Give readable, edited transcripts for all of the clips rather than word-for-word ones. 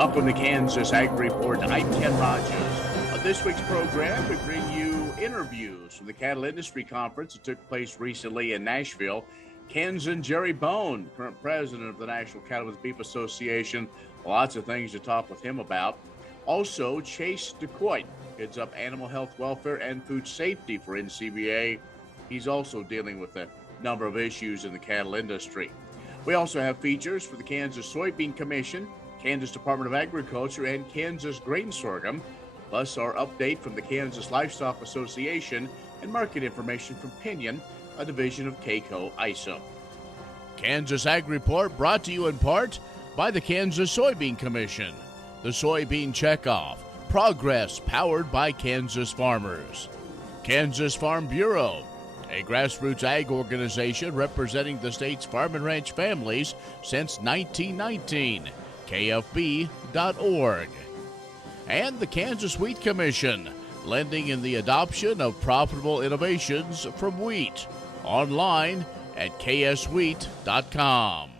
Welcome to Kansas Ag Report. I'm Ken Rogers. On this week's program, we bring you interviews from the Cattle Industry Conference that took place recently in Nashville. Kansas Jerry Bohn, current president of the National Cattlemen's Beef Association. Lots of things to talk with him about. Also, Chase DeCoit heads up animal health, welfare, and food safety for NCBA. He's also dealing with a number of issues in the cattle industry. We also have features for the Kansas Soybean Commission, Kansas Department of Agriculture, and Kansas Grain Sorghum, plus our update from the Kansas Livestock Association and market information from Pinion, a division of K-Coe Isom. Kansas Ag Report brought to you in part by the Kansas Soybean Commission, the Soybean Checkoff, progress powered by Kansas farmers. Kansas Farm Bureau, a grassroots ag organization representing the state's farm and ranch families since 1919. KFB.org. And the Kansas Wheat Commission, lending in the adoption of profitable innovations from wheat. Online at kswheat.com.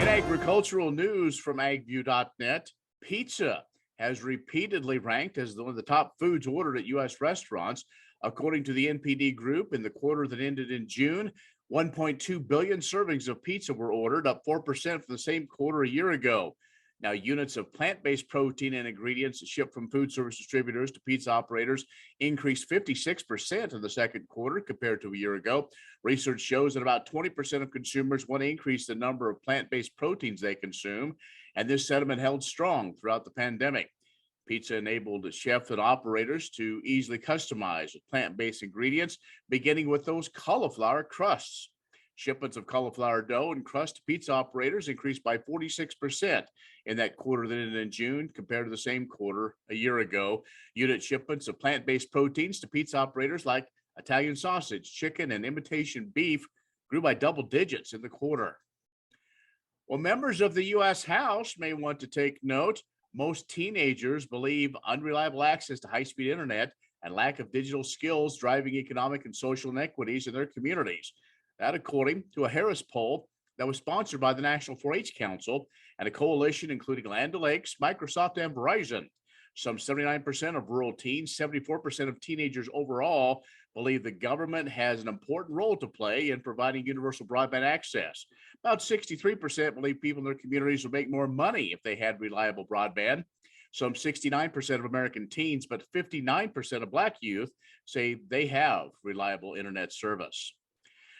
In agricultural news from agview.net, pizza has repeatedly ranked as one of the top foods ordered at U.S. restaurants. According to the NPD Group, in the quarter that ended in June, 1.2 billion servings of pizza were ordered, up 4% from the same quarter a year ago. Now, units of plant-based protein and ingredients shipped from food service distributors to pizza operators increased 56% in the second quarter compared to a year ago. Research shows that about 20% of consumers want to increase the number of plant-based proteins they consume, and this sentiment held strong throughout the pandemic. Pizza enabled chefs and operators to easily customize with plant-based ingredients, beginning with those cauliflower crusts. Shipments of cauliflower dough and crust to pizza operators increased by 46% in that quarter that ended in June compared to the same quarter a year ago. Unit shipments of plant-based proteins to pizza operators like Italian sausage, chicken, and imitation beef grew by double digits in the quarter. Well, members of the U.S. House may want to take note. Most teenagers believe unreliable access to high-speed internet and lack of digital skills driving economic and social inequities in their communities. That according to a Harris poll that was sponsored by the National 4-H Council and a coalition including Land O'Lakes, Microsoft, and Verizon. Some 79% of rural teens, 74% of teenagers overall believe the government has an important role to play in providing universal broadband access. About 63% believe people in their communities would make more money if they had reliable broadband. Some 69% of American teens, but 59% of Black youth say they have reliable internet service.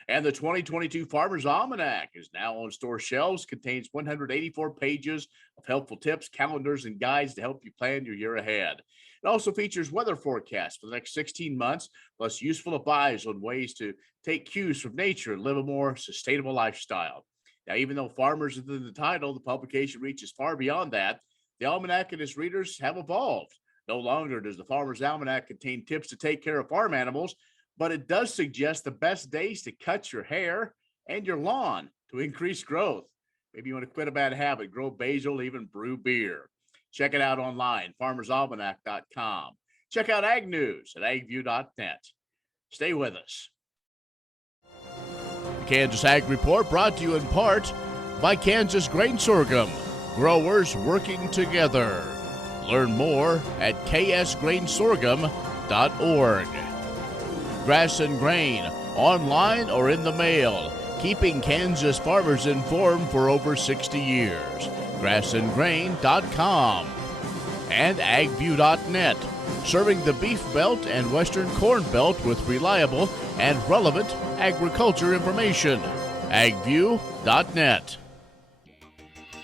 And the 2022 Farmer's Almanac is now on store shelves, contains 184 pages of helpful tips, calendars, and guides to help you plan your year ahead. It also features weather forecasts for the next 16 months, plus useful advice on ways to take cues from nature and live a more sustainable lifestyle. Now, even though farmers is in the title, the publication reaches far beyond that. The Almanac and its readers have evolved. No longer does the Farmer's Almanac contain tips to take care of farm animals, but it does suggest the best days to cut your hair and your lawn to increase growth. Maybe you want to quit a bad habit, grow basil, even brew beer. Check it out online, farmersalmanac.com. Check out Ag News at agview.net. Stay with us. The Kansas Ag Report brought to you in part by Kansas Grain Sorghum, growers working together. Learn more at ksgrainsorghum.org. Grass and Grain, online or in the mail, keeping Kansas farmers informed for over 60 years. grassandgrain.com. And agview.net, serving the Beef Belt and Western Corn Belt with reliable and relevant agriculture information. agview.net.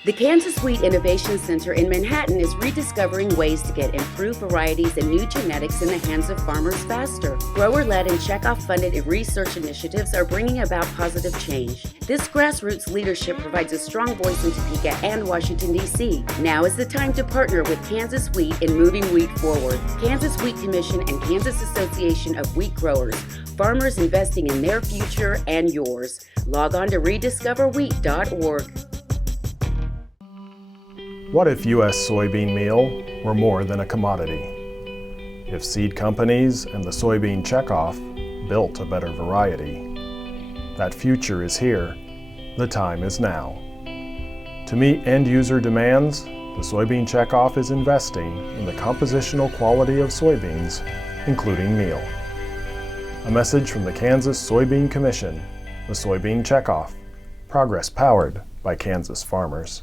The Kansas Wheat Innovation Center in Manhattan is rediscovering ways to get improved varieties and new genetics in the hands of farmers faster. Grower-led and checkoff-funded research initiatives are bringing about positive change. This grassroots leadership provides a strong voice in Topeka and Washington, D.C. Now is the time to partner with Kansas Wheat in moving wheat forward. Kansas Wheat Commission and Kansas Association of Wheat Growers, farmers investing in their future and yours. Log on to rediscoverwheat.org. What if U.S. soybean meal were more than a commodity? If seed companies and the soybean checkoff built a better variety? That future is here. The time is now. To meet end-user demands, the Soybean Checkoff is investing in the compositional quality of soybeans, including meal. A message from the Kansas Soybean Commission, the Soybean Checkoff. Progress powered by Kansas farmers.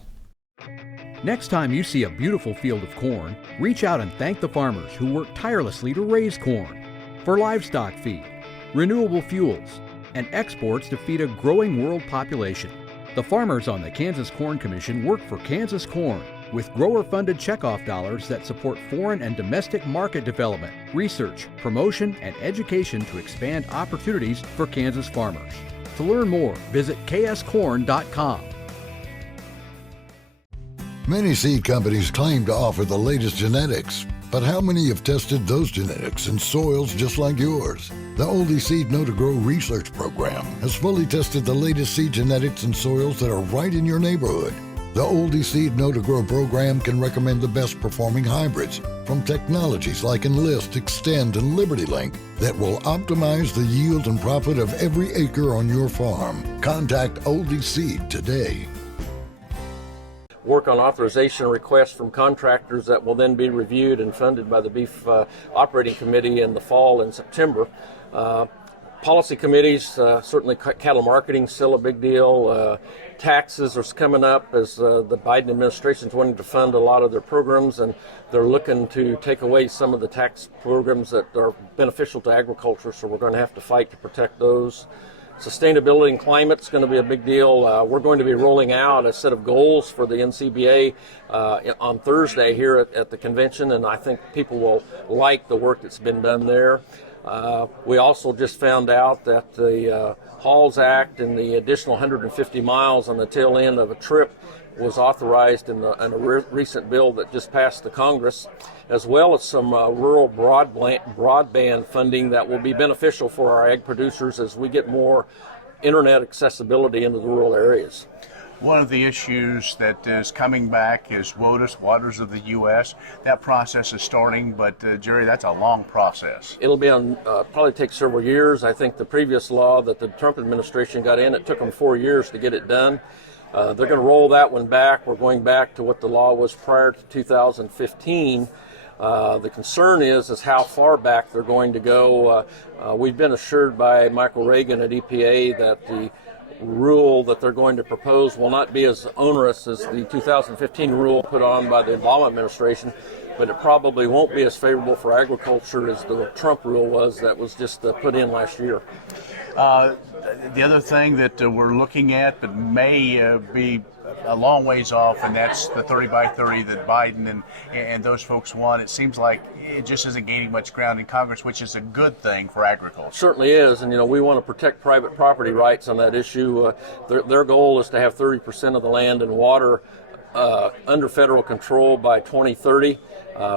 Next time you see a beautiful field of corn, reach out and thank the farmers who work tirelessly to raise corn for livestock feed, renewable fuels, and exports to feed a growing world population. The farmers on the Kansas Corn Commission work for Kansas corn with grower-funded checkoff dollars that support foreign and domestic market development, research, promotion, and education to expand opportunities for Kansas farmers. To learn more, visit kscorn.com. Many seed companies claim to offer the latest genetics, but how many have tested those genetics in soils just like yours? The Oldie Seed Know to Grow research program has fully tested the latest seed genetics in soils that are right in your neighborhood. The Oldie Seed Know to Grow program can recommend the best performing hybrids from technologies like Enlist, Extend, and Liberty Link that will optimize the yield and profit of every acre on your farm. Contact Oldie Seed today. Work on authorization requests from contractors that will then be reviewed and funded by the Beef Operating Committee in the fall and September. Policy committees, certainly cattle marketing is still a big deal. Taxes are coming up as the Biden administration is wanting to fund a lot of their programs, and they're looking to take away some of the tax programs that are beneficial to agriculture, so we're going to have to fight to protect those. Sustainability and climate is going to be a big deal. We're going to be rolling out a set of goals for the NCBA on Thursday here at the convention, and I think people will like the work that's been done there. We also just found out that the Halls Act and the additional 150 miles on the tail end of a trip was authorized in a recent bill that just passed the Congress, as well as some rural broadband funding that will be beneficial for our ag producers as we get more internet accessibility into the rural areas. One of the issues that is coming back is WOTUS, Waters of the U.S. That process is starting, but Jerry, that's a long process. It'll be on, probably take several years. I think the previous law that the Trump administration got in, it took them 4 years to get it done. They're going to roll that one back. We're going back to what the law was prior to 2015. The concern is how far back they're going to go. We've been assured by Michael Reagan at EPA that the rule that they're going to propose will not be as onerous as the 2015 rule put on by the Obama administration, but it probably won't be as favorable for agriculture as the Trump rule was that was just put in last year. The other thing that we're looking at but may be a long ways off, and that's the 30 by 30 that Biden and those folks want. It seems like it just isn't gaining much ground in Congress, which is a good thing for agriculture. Certainly is, and we want to protect private property rights on that issue. Their goal is to have 30% of the land and water under federal control by 2030.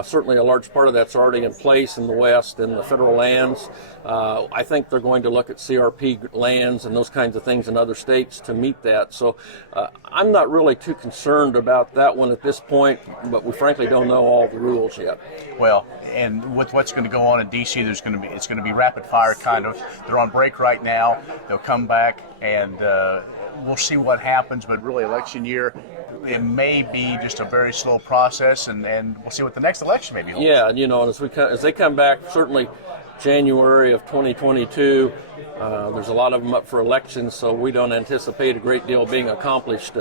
Certainly a large part of that's already in place in the West and the federal lands. I think they're going to look at CRP lands and those kinds of things in other states to meet that. So I'm not really too concerned about that one at this point, but we frankly don't know all the rules yet. Well, and with what's going to go on in D.C., it's going to be rapid fire kind of. They're on break right now. They'll come back and we'll see what happens, but really election year, it may be just a very slow process, and we'll see what the next election may be. Yeah, as they come back, certainly January of 2022, there's a lot of them up for elections, so we don't anticipate a great deal being accomplished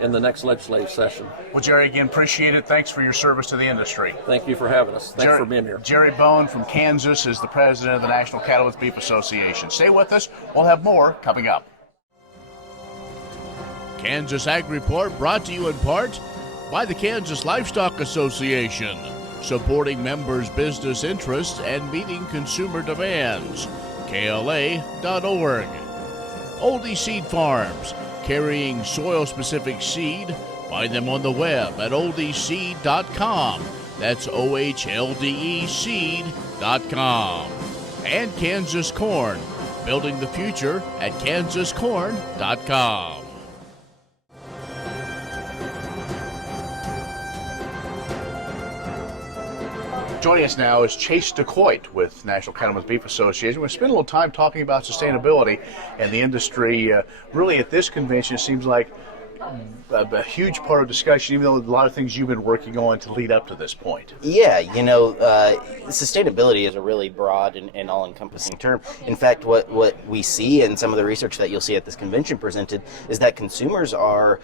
in the next legislative session. Well, Jerry, again, appreciate it. Thanks for your service to the industry. Thank you for having us. Thanks for being here. Jerry Bohn from Kansas is the president of the National Cattlemen's Beef Association. Stay with us. We'll have more coming up. Kansas Ag Report brought to you in part by the Kansas Livestock Association, supporting members' business interests and meeting consumer demands. KLA.org. Oldie Seed Farms, carrying soil-specific seed. Find them on the web at oldieseed.com. That's OHLDE seed.com. And Kansas Corn, building the future at kansascorn.com. Joining us now is Chase DeCoit with National Cattlemen's Beef Association. We're spending a little time talking about sustainability and the industry. Really, at this convention, it seems like a huge part of discussion, even though a lot of things you've been working on to lead up to this point. Yeah, sustainability is a really broad and all-encompassing term. In fact, what we see in some of the research that you'll see at this convention presented is that consumers are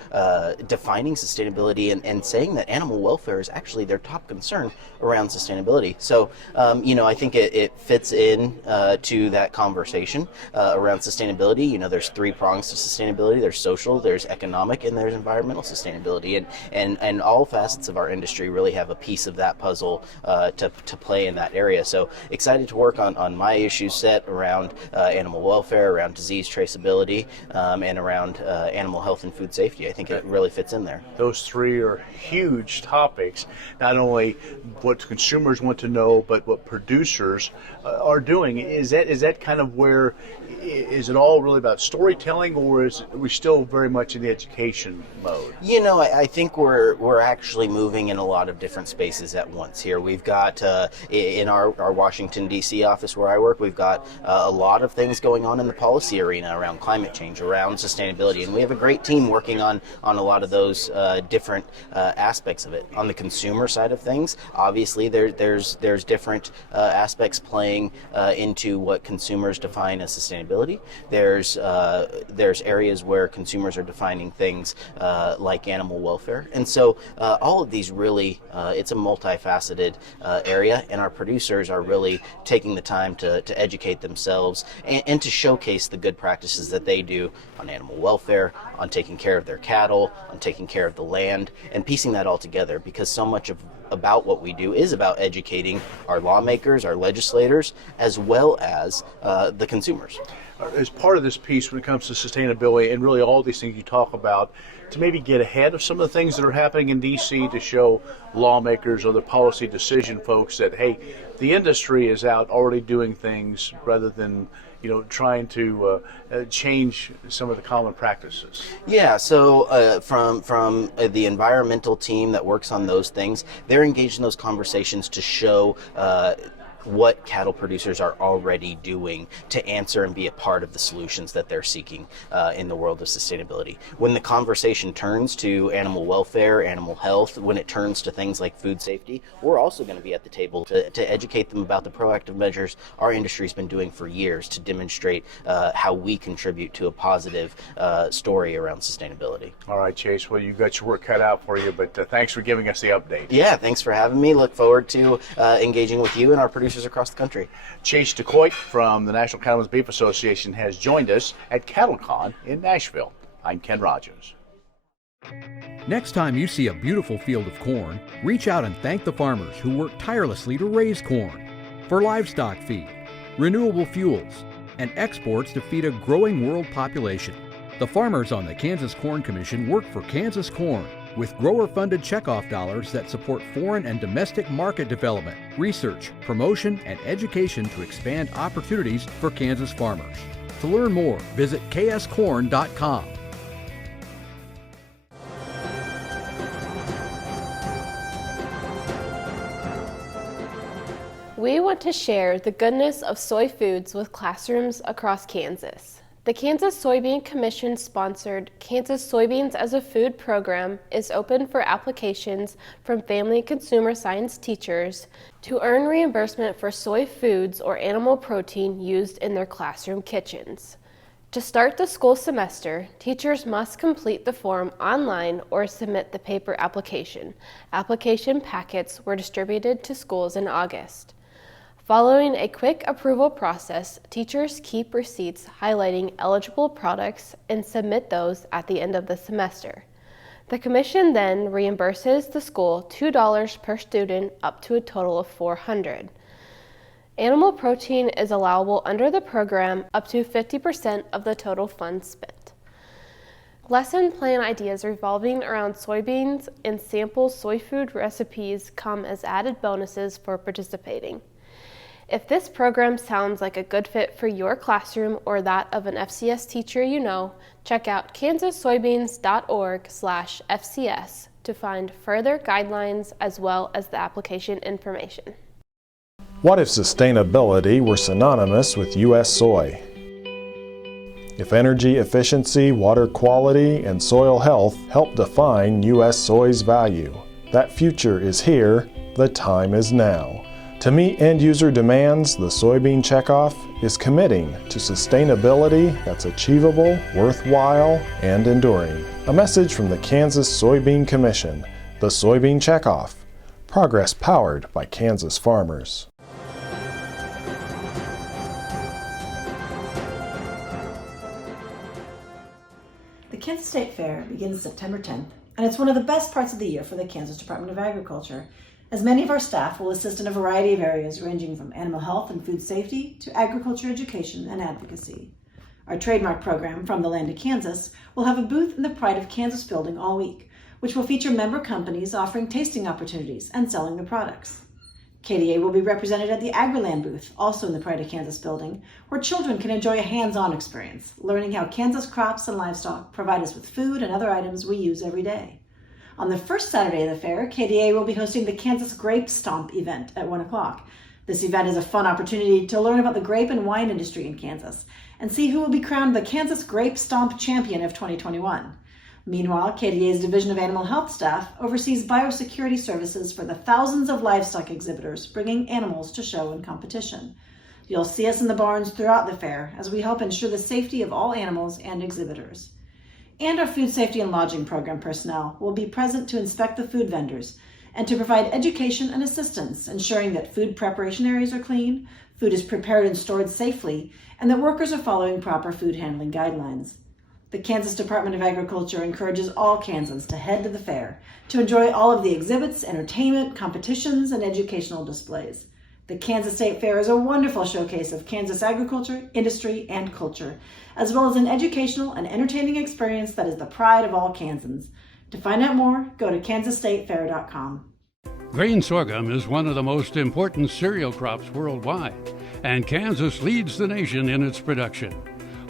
defining sustainability and saying that animal welfare is actually their top concern around sustainability. So, I think it fits in to that conversation around sustainability. There's three prongs to sustainability. There's social, there's economic, and there's environmental sustainability, and all facets of our industry really have a piece of that puzzle to play in that area. So excited to work on my issue set around animal welfare, around disease traceability, and around animal health and food safety. I think it really fits in there. Those three are huge topics, not only what consumers want to know, but what producers are doing. Is that kind of where, is it all really about storytelling, or are we still very much in the education mode? I think we're actually moving in a lot of different spaces at once here. We've got in our Washington, D.C. office where I work, we've got a lot of things going on in the policy arena around climate change, around sustainability, and we have a great team working on a lot of those different aspects of it. On the consumer side of things, obviously there's different aspects playing into what consumers define as sustainability. There's areas where consumers are defining things like animal welfare, and so all of these really it's a multifaceted area, and our producers are really taking the time to educate themselves and to showcase the good practices that they do on animal welfare, on taking care of their cattle, on taking care of the land, and piecing that all together, because so much about what we do is about educating our lawmakers, our legislators, as well as the consumers. As part of this piece, when it comes to sustainability and really all these things you talk about, to maybe get ahead of some of the things that are happening in D.C., to show lawmakers or the policy decision folks that, hey, the industry is out already doing things, rather than trying to change some of the common practices. Yeah, so from the environmental team that works on those things, they're engaged in those conversations to show what cattle producers are already doing to answer and be a part of the solutions that they're seeking in the world of sustainability. When the conversation turns to animal welfare, animal health, when it turns to things like food safety, we're also going to be at the table to educate them about the proactive measures our industry's been doing for years to demonstrate how we contribute to a positive story around sustainability. All right, Chase, well, you've got your work cut out for you, but thanks for giving us the update. Yeah, thanks for having me. Look forward to engaging with you and our producers across the country. Chase DeCoit from the National Cattlemen's Beef Association has joined us at CattleCon in Nashville. I'm Ken Rogers. Next time you see a beautiful field of corn, reach out and thank the farmers who work tirelessly to raise corn for livestock feed, renewable fuels, and exports to feed a growing world population. The farmers on the Kansas Corn Commission work for Kansas corn, with grower-funded checkoff dollars that support foreign and domestic market development, research, promotion, and education to expand opportunities for Kansas farmers. To learn more, visit kscorn.com. We want to share the goodness of soy foods with classrooms across Kansas. The Kansas Soybean Commission sponsored Kansas Soybeans as a Food program is open for applications from family and consumer science teachers to earn reimbursement for soy foods or animal protein used in their classroom kitchens. To start the school semester, teachers must complete the form online or submit the paper application. Application packets were distributed to schools in August. Following a quick approval process, teachers keep receipts highlighting eligible products and submit those at the end of the semester. The commission then reimburses the school $2 per student up to a total of $400. Animal protein is allowable under the program up to 50% of the total funds spent. Lesson plan ideas revolving around soybeans and sample soy food recipes come as added bonuses for participating. If this program sounds like a good fit for your classroom or that of an FCS teacher you know, check out kansassoybeans.org/FCS to find further guidelines as well as the application information. What if sustainability were synonymous with U.S. soy? If energy efficiency, water quality, and soil health help define U.S. soy's value, that future is here, the time is now. To meet end-user demands, the Soybean Checkoff is committing to sustainability that's achievable, worthwhile, and enduring. A message from the Kansas Soybean Commission, the Soybean Checkoff, progress powered by Kansas farmers. The Kansas State Fair begins September 10th, and it's one of the best parts of the year for the Kansas Department of Agriculture, as many of our staff will assist in a variety of areas ranging from animal health and food safety to agriculture education and advocacy. Our trademark program, From the Land to Kansas, will have a booth in the Pride of Kansas building all week, which will feature member companies offering tasting opportunities and selling their products. KDA will be represented at the AgriLand booth, also in the Pride of Kansas building, where children can enjoy a hands-on experience, learning how Kansas crops and livestock provide us with food and other items we use every day. On the first Saturday of the fair, KDA will be hosting the Kansas Grape Stomp event at 1 o'clock. This event is a fun opportunity to learn about the grape and wine industry in Kansas and see who will be crowned the Kansas Grape Stomp Champion of 2021. Meanwhile, KDA's Division of Animal Health staff oversees biosecurity services for the thousands of livestock exhibitors bringing animals to show and competition. You'll see us in the barns throughout the fair as we help ensure the safety of all animals and exhibitors. And our food safety and lodging program personnel will be present to inspect the food vendors and to provide education and assistance, ensuring that food preparation areas are clean, food is prepared and stored safely, and that workers are following proper food handling guidelines. The Kansas Department of Agriculture encourages all Kansans to head to the fair to enjoy all of the exhibits, entertainment, competitions, and educational displays. The Kansas State Fair is a wonderful showcase of Kansas agriculture, industry, and culture, as well as an educational and entertaining experience that is the pride of all Kansans. To find out more, go to kansasstatefair.com. Grain sorghum is one of the most important cereal crops worldwide, and Kansas leads the nation in its production.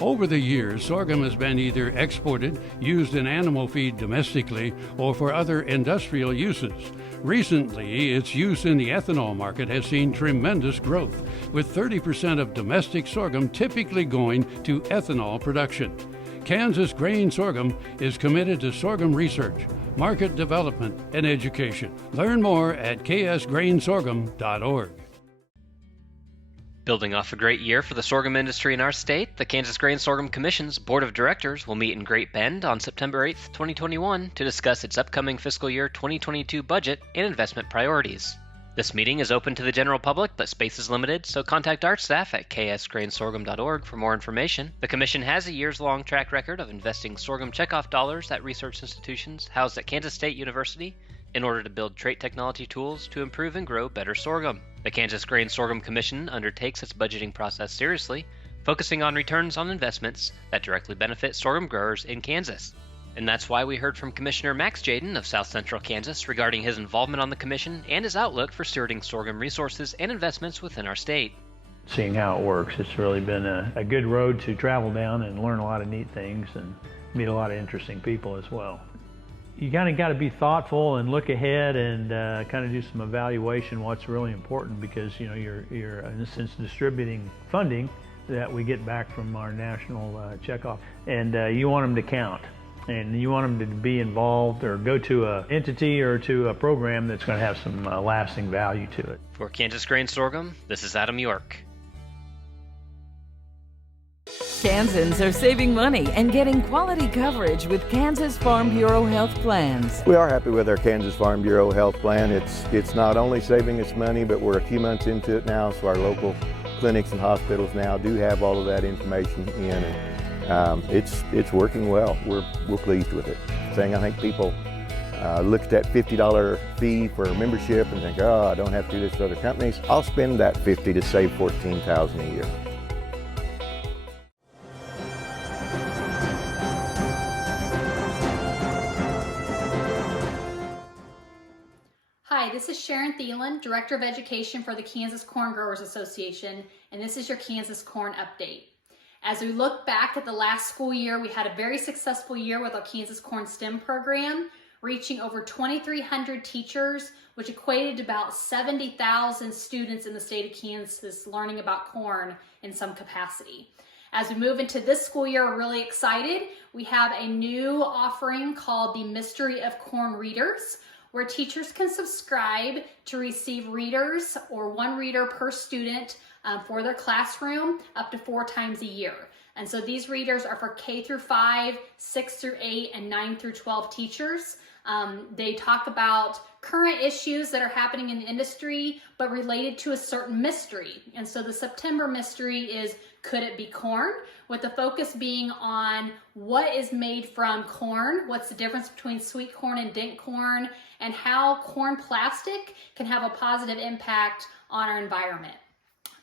Over the years, sorghum has been either exported, used in animal feed domestically, or for other industrial uses. Recently, its use in the ethanol market has seen tremendous growth, with 30% of domestic sorghum typically going to ethanol production. Kansas Grain Sorghum is committed to sorghum research, market development, and education. Learn more at ksgrainsorghum.org. Building off a great year for the sorghum industry in our state, the Kansas Grain Sorghum Commission's Board of Directors will meet in Grape Bend on September 8, 2021 to discuss its upcoming fiscal year 2022 budget and investment priorities. This meeting is open to the general public, but space is limited, so contact our staff at ksgrainsorghum.org for more information. The Commission has a years-long track record of investing sorghum checkoff dollars at research institutions housed at Kansas State University in order to build trait technology tools to improve and grow better sorghum. The Kansas Grain Sorghum Commission undertakes its budgeting process seriously, focusing on returns on investments that directly benefit sorghum growers in Kansas. And that's why we heard from Commissioner Max Jaden of South Central Kansas regarding his involvement on the Commission and his outlook for stewarding sorghum resources and investments within our state. Seeing how it works, it's really been a good road to travel down and learn a lot of neat things and meet a lot of interesting people as well. You kind of got to be thoughtful and look ahead and kind of do some evaluation what's really important, because you know you're in a sense distributing funding that we get back from our national checkoff, and you want them to count, and you want them to be involved or go to an entity or to a program that's going to have some lasting value to it. For Kansas Grain Sorghum, this is Adam York. Kansans are saving money and getting quality coverage with Kansas Farm Bureau health plans. We are happy with our Kansas Farm Bureau health plan. It's not only saving us money, but we're a few months into it now, so our local clinics and hospitals now do have all of that information in, and it's working well. We're pleased with it. I think people look at that $50 fee for a membership and think, oh, I don't have to do this for other companies. I'll spend that $50 to save $14,000 a year. Hi, this is Sharon Thielen, Director of Education for the Kansas Corn Growers Association, and this is your Kansas Corn Update. As we look back at the last school year, we had a very successful year with our Kansas Corn STEM program. reaching over 2,300 teachers, which equated to about 70,000 students in the state of Kansas learning about corn in some capacity. As we move into this school year, we're really excited. We have a new offering called the Mystery of Corn Readers, where teachers can subscribe to receive readers or one reader per student for their classroom up to 4 times a year. And so these readers are for K through 5, 6 through 8, and 9 through 12 teachers. They talk about current issues that are happening in the industry, but related to a certain mystery. And so the September mystery is, could it be corn? With the focus being on what is made from corn, what's the difference between sweet corn and dent corn, and how corn plastic can have a positive impact on our environment.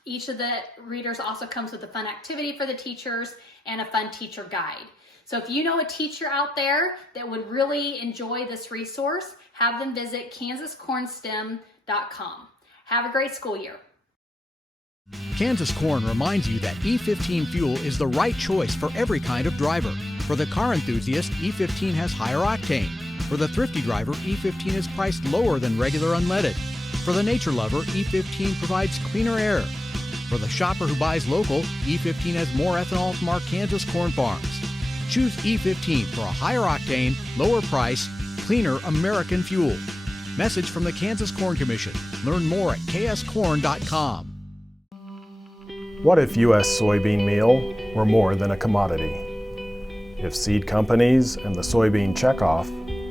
Each of the readers also comes with a fun activity for the teachers and a fun teacher guide. So if you know a teacher out there that would really enjoy this resource, have them visit kansascornstem.com. Have a great school year. Kansas Corn reminds you that E15 fuel is the right choice for every kind of driver. For the car enthusiast, E15 has higher octane. For the thrifty driver, E15 is priced lower than regular unleaded. For the nature lover, E15 provides cleaner air. For the shopper who buys local, E15 has more ethanol from our Kansas corn farms. Choose E15 for a higher octane, lower price, cleaner American fuel. Message from the Kansas Corn Commission. Learn more at kscorn.com. What if U.S. soybean meal were more than a commodity? If seed companies and the soybean checkoff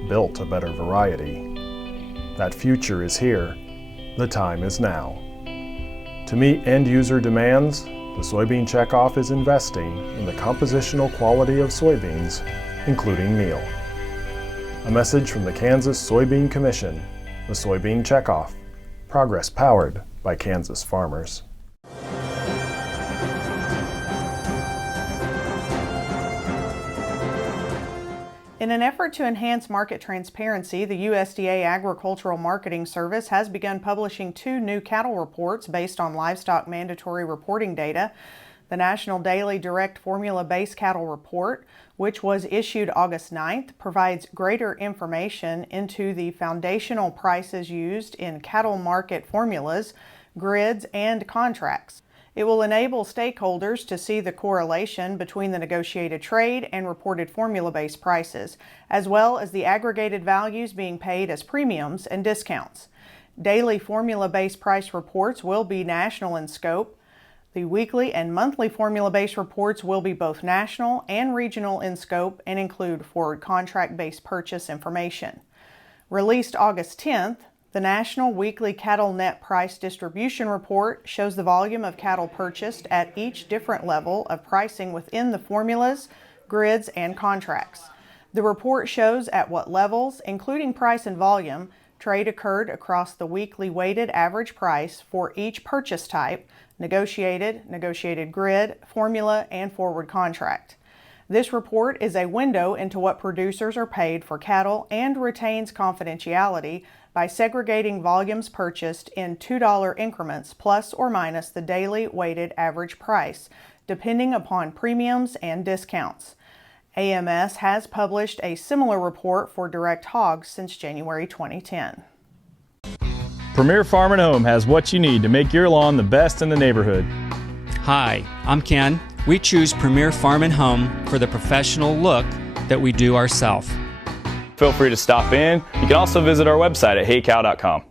built a better variety? That future is here. The time is now. To meet end-user demands, the Soybean Checkoff is investing in the compositional quality of soybeans, including meal. A message from the Kansas Soybean Commission, the Soybean Checkoff, progress powered by Kansas farmers. In an effort to enhance market transparency, the USDA Agricultural Marketing Service has begun publishing 2 new cattle reports based on livestock mandatory reporting data. The National Daily Direct Formula-Based Cattle Report, which was issued August 9th, provides greater information into the foundational prices used in cattle market formulas, grids, and contracts. It will enable stakeholders to see the correlation between the negotiated trade and reported formula-based prices, as well as the aggregated values being paid as premiums and discounts. Daily formula-based price reports will be national in scope. The weekly and monthly formula-based reports will be both national and regional in scope and include forward contract-based purchase information. Released August 10th, the National Weekly Cattle Net Price Distribution Report shows the volume of cattle purchased at each different level of pricing within the formulas, grids, and contracts. The report shows at what levels, including price and volume, trade occurred across the weekly weighted average price for each purchase type, negotiated, negotiated grid, formula, and forward contract. This report is a window into what producers are paid for cattle and retains confidentiality by segregating volumes purchased in $2 increments plus or minus the daily weighted average price, depending upon premiums and discounts. AMS has published a similar report for direct hogs since January 2010. Premier Farm and Home has what you need to make your lawn the best in the neighborhood. Hi, I'm Ken. We choose Premier Farm and Home for the professional look that we do ourselves. Feel free to stop in. You can also visit our website at heycow.com.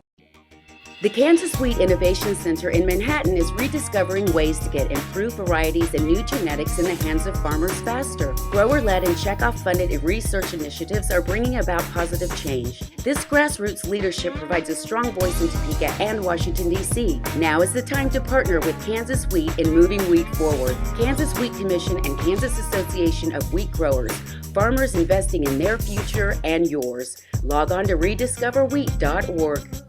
The Kansas Wheat Innovation Center in Manhattan is rediscovering ways to get improved varieties and new genetics in the hands of farmers faster. Grower-led and checkoff-funded research initiatives are bringing about positive change. This grassroots leadership provides a strong voice in Topeka and Washington, D.C. Now is the time to partner with Kansas Wheat in moving wheat forward. Kansas Wheat Commission and Kansas Association of Wheat Growers. Farmers investing in their future and yours. Log on to rediscoverwheat.org.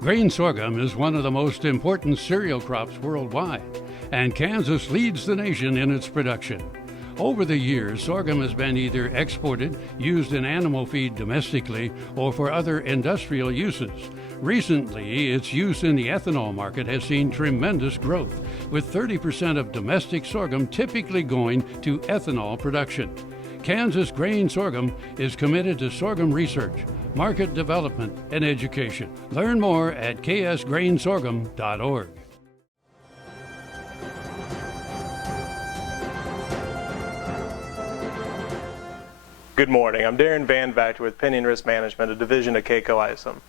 Grain sorghum is one of the most important cereal crops worldwide, and Kansas leads the nation in its production. Over the years, sorghum has been either exported, used in animal feed domestically, or for other industrial uses. Recently, its use in the ethanol market has seen tremendous growth, with 30% of domestic sorghum typically going to ethanol production. Kansas Grain Sorghum is committed to sorghum research, market development, and education. Learn more at ksgrainsorghum.org. Good morning. I'm Darren Van Vactor with Pinion Risk Management, a division of K-Coe Isom.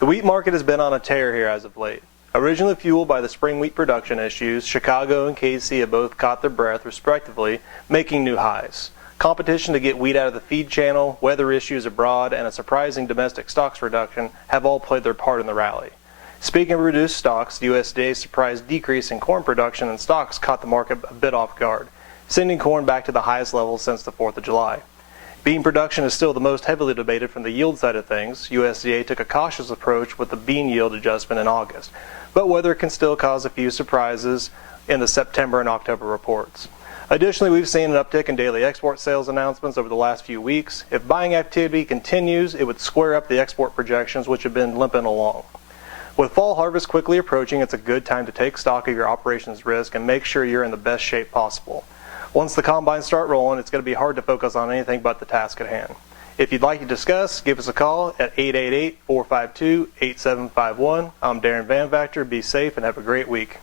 The wheat market has been on a tear here as of late. Originally fueled by the spring wheat production issues, Chicago and KC have both caught their breath, respectively, making new highs. Competition to get wheat out of the feed channel, weather issues abroad, and a surprising domestic stocks reduction have all played their part in the rally. Speaking of reduced stocks, the USDA's surprise decrease in corn production and stocks caught the market a bit off guard, sending corn back to the highest levels since the 4th of July. Bean production is still the most heavily debated from the yield side of things. USDA took a cautious approach with the bean yield adjustment in August, but weather can still cause a few surprises in the September and October reports. Additionally, we've seen an uptick in daily export sales announcements over the last few weeks. If buying activity continues, it would square up the export projections, which have been limping along. With fall harvest quickly approaching, it's a good time to take stock of your operations risk and make sure you're in the best shape possible. Once the combines start rolling, it's going to be hard to focus on anything but the task at hand. If you'd like to discuss, give us a call at 888-452-8751. I'm Darren Van Vactor. Be safe and have a great week.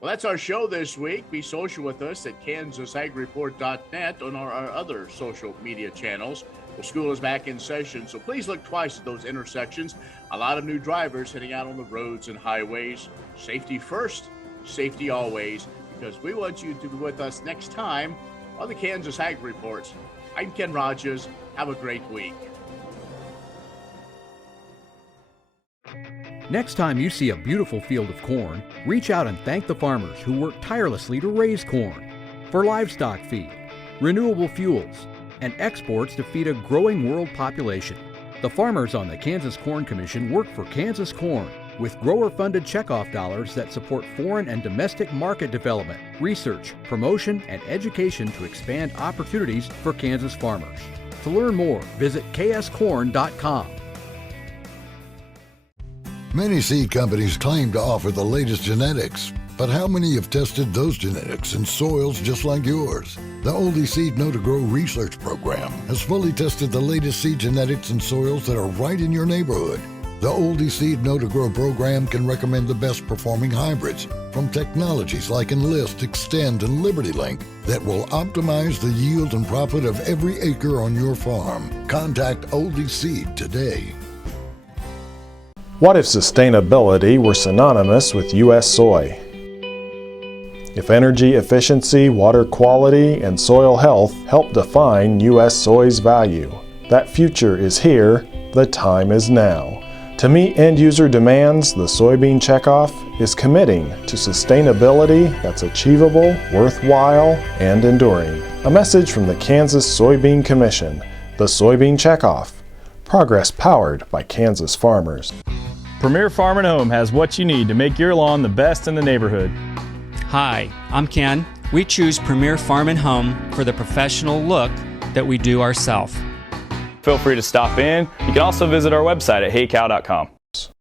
Well, that's our show this week. Be social with us at KansasAgReport.net on our other social media channels. Well, school is back in session, so please look twice at those intersections. A lot of new drivers heading out on the roads and highways. Safety first, safety always, because we want you to be with us next time on the Kansas Ag Report. I'm Ken Rogers. Have a great week. Next time you see a beautiful field of corn, reach out and thank the farmers who work tirelessly to raise corn for livestock feed, renewable fuels, and exports to feed a growing world population. The farmers on the Kansas Corn Commission work for Kansas Corn with grower-funded checkoff dollars that support foreign and domestic market development, research, promotion, and education to expand opportunities for Kansas farmers. To learn more, visit kscorn.com. Many seed companies claim to offer the latest genetics, but how many have tested those genetics in soils just like yours? The Oldie Seed Know to Grow research program has fully tested the latest seed genetics in soils that are right in your neighborhood. The Oldie Seed Know to Grow program can recommend the best performing hybrids from technologies like Enlist, Extend, and Liberty Link that will optimize the yield and profit of every acre on your farm. Contact Oldie Seed today. What if sustainability were synonymous with U.S. soy? If energy efficiency, water quality, and soil health help define U.S. soy's value, that future is here, the time is now. To meet end-user demands, the Soybean Checkoff is committing to sustainability that's achievable, worthwhile, and enduring. A message from the Kansas Soybean Commission, the Soybean Checkoff. Progress powered by Kansas farmers. Premier Farm & Home has what you need to make your lawn the best in the neighborhood. Hi, I'm Ken. We choose Premier Farm & Home for the professional look that we do ourselves. Feel free to stop in. You can also visit our website at heycow.com.